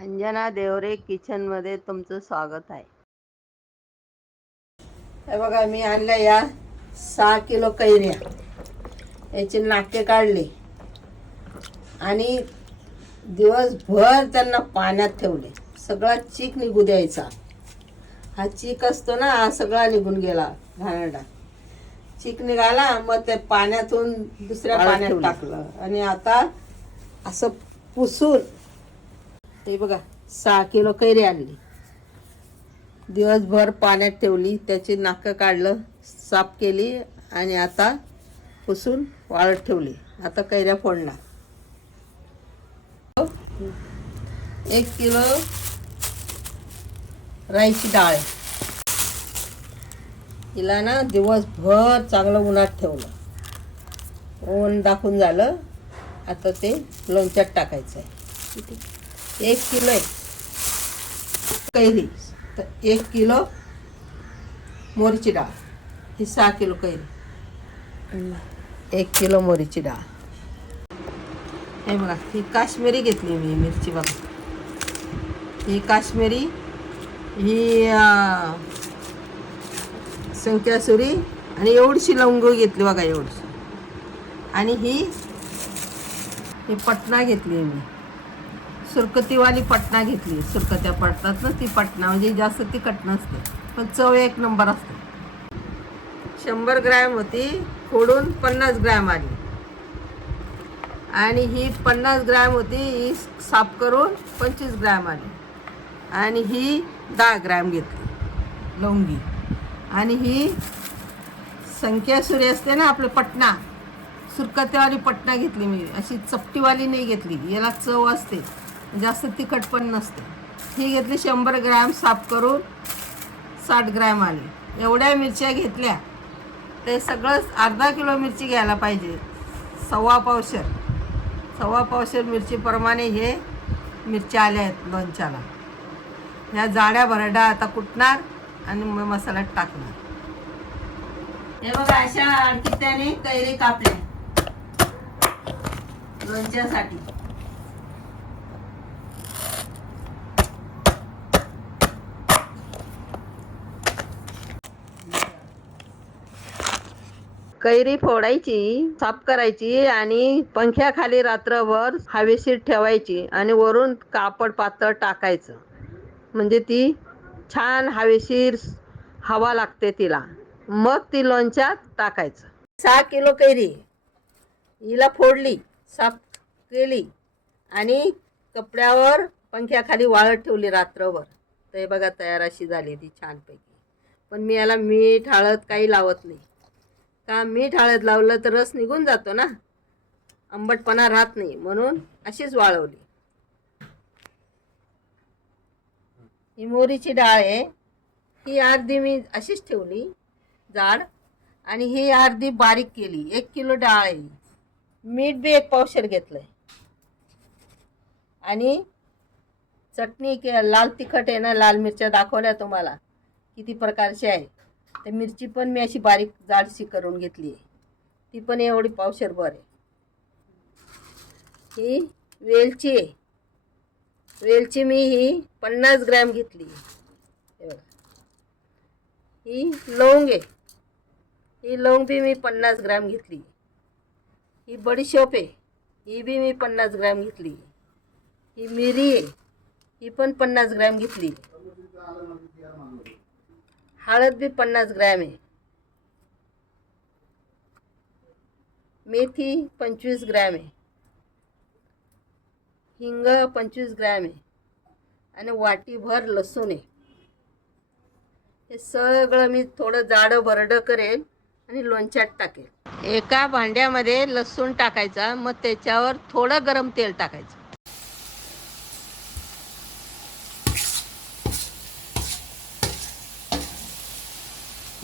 अंजना देवरे किचनमध्ये तुमचं स्वागत आहे. हे बघा मी आणल्या या सहा किलो कैऱ्या. याचे नाके काढले. आणि दिवसभर त्यांना पाण्यात ठेवले. सगळा चीक निघू द्यायचा. हा चीक असतो ना हा सगळा निघून गेला घाणेरडा. चीक निघाला मग ते पाण्यातून दुसऱ्या पाण्यात टाकलं. आणि आता असं पुसून हे बघा सहा किलो कैरी आणली. दिवसभर पाण्यात ठेवली त्याची नाकं काढलं साफ केली आणि आता पुसून वाळत ठेवली. आता कैऱ्या फोडणार. एक किलो राईची डाळ. तिला हिला ना दिवसभर चांगलं उन्हात ठेवलं. ऊन दाखवून झालं. आता ते लोणच्यात टाकायचं आहे एक किलो आहे. कैरी तर एक किलो मोरीची डाळ. ही सहा किलो कैरी. एक किलो मोरीची डाळ. हे बघा ही काश्मीरी घेतली मी मिरची बघा. ही काश्मीरी ही संख्यासुरी आणि एवढीशी लवंग घेतली बघा एवढीशी. आणि ही ही पटना घेतली मी. सुरकतीवाली पटना घेतली. सुरकत्या पडतात ना ती पटना म्हणजे जास्त तिखट नसते. पण चव एक नंबर असते. शंभर ग्रॅम होती फोडून पन्नास ग्रॅम आली. आणि ही पन्नास ग्रॅम होती ही साफ करून पंचवीस ग्रॅम आली. आणि ही दहा ग्रॅम घेतली. लवंगी. आणि ही संख्या सुरी असते ना आपलं पटना. सुरकत्यावाली पटना घेतली मी. अशी चपटीवाली नाही घेतली. याला चव असते. जास्त तिखट पण नसते. ही घेतली शंभर ग्रॅम साफ करून साठ ग्रॅम आली. एवढ्या मिरच्या घेतल्या ते सगळं अर्धा किलो मिरची घ्यायला पाहिजे. सव्वा पावशर. सव्वा पावशर मिरचीप्रमाणे हे मिरच्या आल्या आहेत लोणच्याला. ह्या जाड्या भरडा आता कुटणार आणि मग मसाल्यात टाकणार. हे बघा अशा कित्याने कैरी कापल्या. लोणच्यासाठी. कैरी फोडायची साफ करायची आणि पंख्याखाली रात्रभर हवेशीर ठेवायची आणि वरून कापड पातळ टाकायचं. म्हणजे ती छान हवेशीर हवा लागते तिला. मग ती लोणच्यात टाकायचं. सहा किलो कैरी. हिला फोडली साफ केली आणि कपड्यावर पंख्याखाली वाळत ठेवली रात्रभर. तर हे बघा तयार अशी झाली ती छानपैकी. पण मी याला मीठ हळद काही लावत नाही. का मीठ हळद लावलं तर रस निघून जातो ना. आंबटपणा राहत नाही म्हणून अशीच वाळवली. ही मोरीची डाळ आहे ही अर्धी मी अशीच ठेवली जाड. आणि ही अर्धी बारीक केली एक किलो डाळ आहे मीठ बी एक पावशर घेतलंय. आणि चटणी के लाल तिखट आहे ना लाल मिरच्या दाखवल्या तुम्हाला किती प्रकारचे आहे. तर मिरची पण मी अशी बारीक जाडशी करून घेतली आहे. ती पण एवढी पावशरभर आहे. ही वेलची आहे. वेलची मी ही पन्नास ग्रॅम घेतली ही लवंग आहे. ही लवंग बी मी पन्नास ग्रॅम घेतली ही बडीशोप आहे. ही बी मी पन्नास ग्रॅम घेतली ही मिरी आहे. ही पण पन्नास ग्रॅम घेतली हळद बी पन्नास ग्रॅम आहे. मेथी पंचवीस ग्रॅम आहे. हिंग पंचवीस ग्रॅम आहे. आणि वाटीभर लसूण आहे. हे सगळं मी थोडं जाडं भरडं करेल आणि लोणच्यात टाकेल. एका भांड्यामध्ये लसूण टाकायचा मग त्याच्यावर थोडं गरम तेल टाकायचं.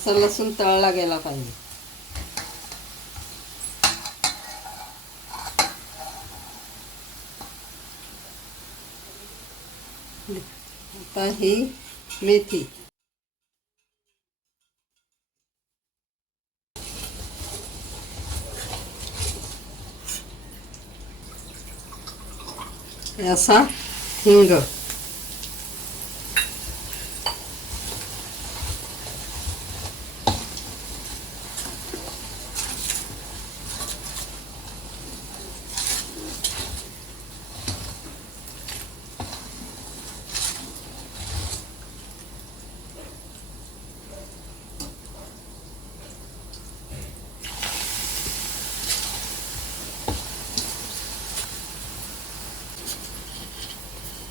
तसा लसूण तळला गेला पाहिजे. आता ही मेथी. असा हिंग.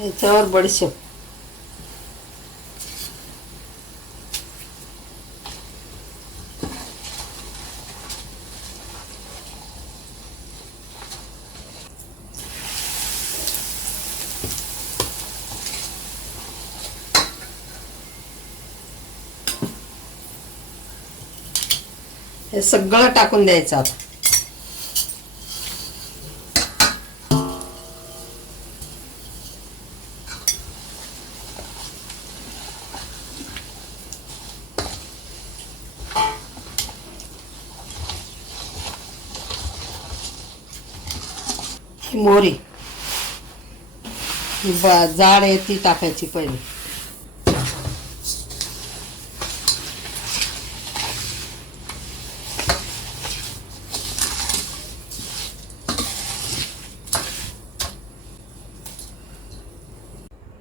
याच्यावर बडीशेप. हे सगळं टाकून द्यायचं आता. मोहरी. ब- जाड आहे ती टाकायची पहिले.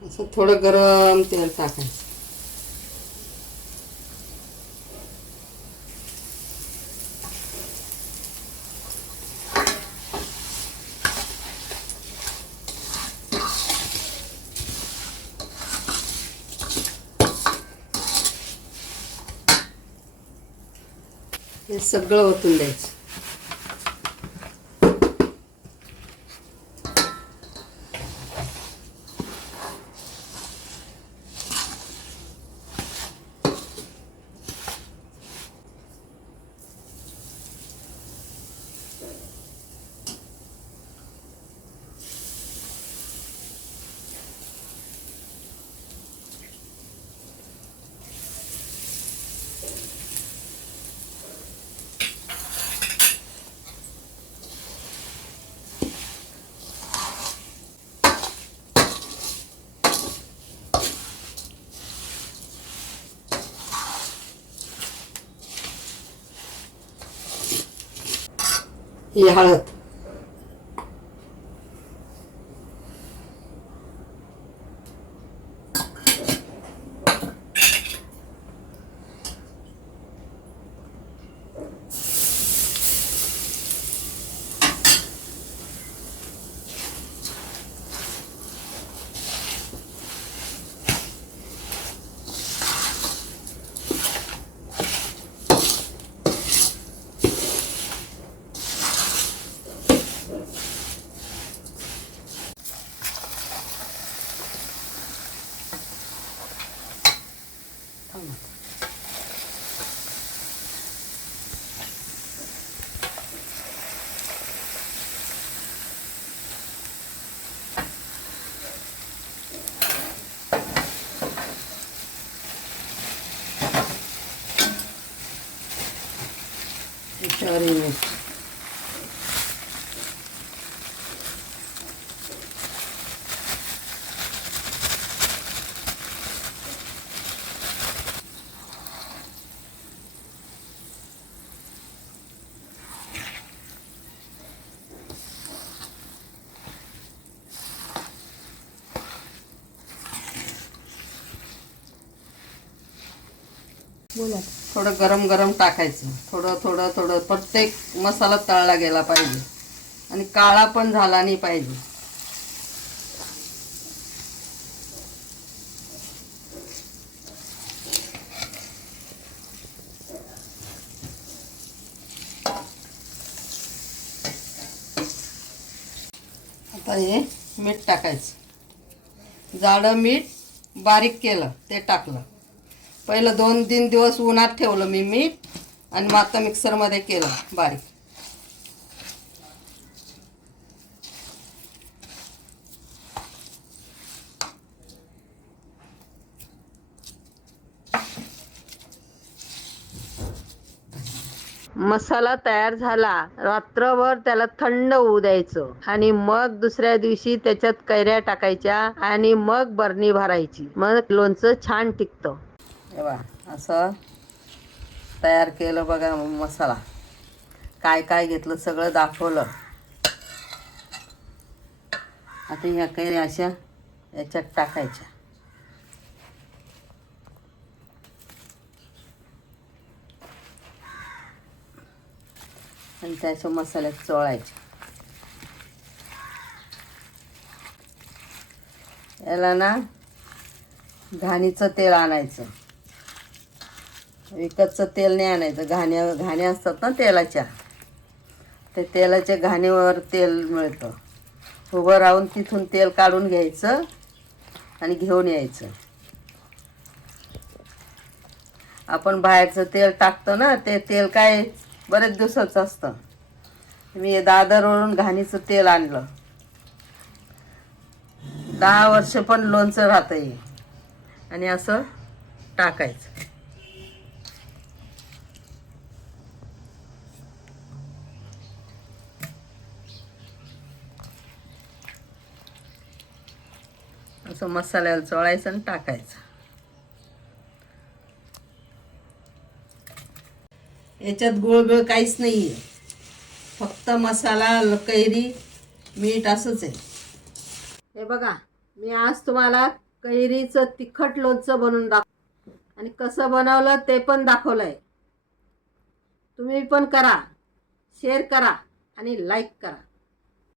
असं थोडं गरम तेल टाकायचं. सगळं ओतून द्यायचं. ही हळद याच्यावर ही मिरची. बोला थोडं गरम गरम टाकायचं. थोडं थोडं थोडं. प्रत्येक मसाला तळला गेला पाहिजे. आणि काळा पण झाला नाही पाहिजे. आता हे मीठ टाकायचं. जाडं मीठ बारीक केलं ते टाकलं. पहिलं दोन तीन दिवस उन्हात ठेवलं मी मीठ आणि मग आता मिक्सरमध्ये केलं बारीक. मसाला तयार झाला. रात्रभर त्याला थंड होऊ द्यायचं आणि मग दुसऱ्या दिवशी त्याच्यात कैऱ्या टाकायच्या आणि मग बरणी भरायची. मग लोणचं छान टिकतं. बघा असं तयार केलं बघा मसाला. काय काय घेतलं सगळं दाखवलं. आता ह्या काही अशा याच्यात टाकायच्या. आणि त्याच्या मसाल्यात चोळायच्या. याला ना घाणीचं तेल आणायचं. विकतचं तेल नाही आणायचं. घाण्या घाण्या असतात ना तेलाच्या. ते तेलाच्या घाणीवर तेल मिळतं. उभं राहून तिथून तेल काढून घ्यायचं आणि घेऊन यायचं. आपण बाहेरचं तेल टाकतो ना ते तेल काय बरेच दिवसाचं असतं. मी दादरवरून घाणीचं तेल आणलं. दहा वर्ष पण लोणचं राहतं आणि असं टाकायचं. असं मसाल्याला चोळायचं आणि टाकायचं. याच्यात गोळबिळ काहीच नाही आहे फक्त मसाला कैरी मीठ असंच आहे. हे बघा मी आज तुम्हाला कैरीचं तिखट लोणचं बनवून दाख आणि कसं बनवलं ते पण दाखवलं आहे तुम्ही पण करा शेअर करा आणि लाईक करा.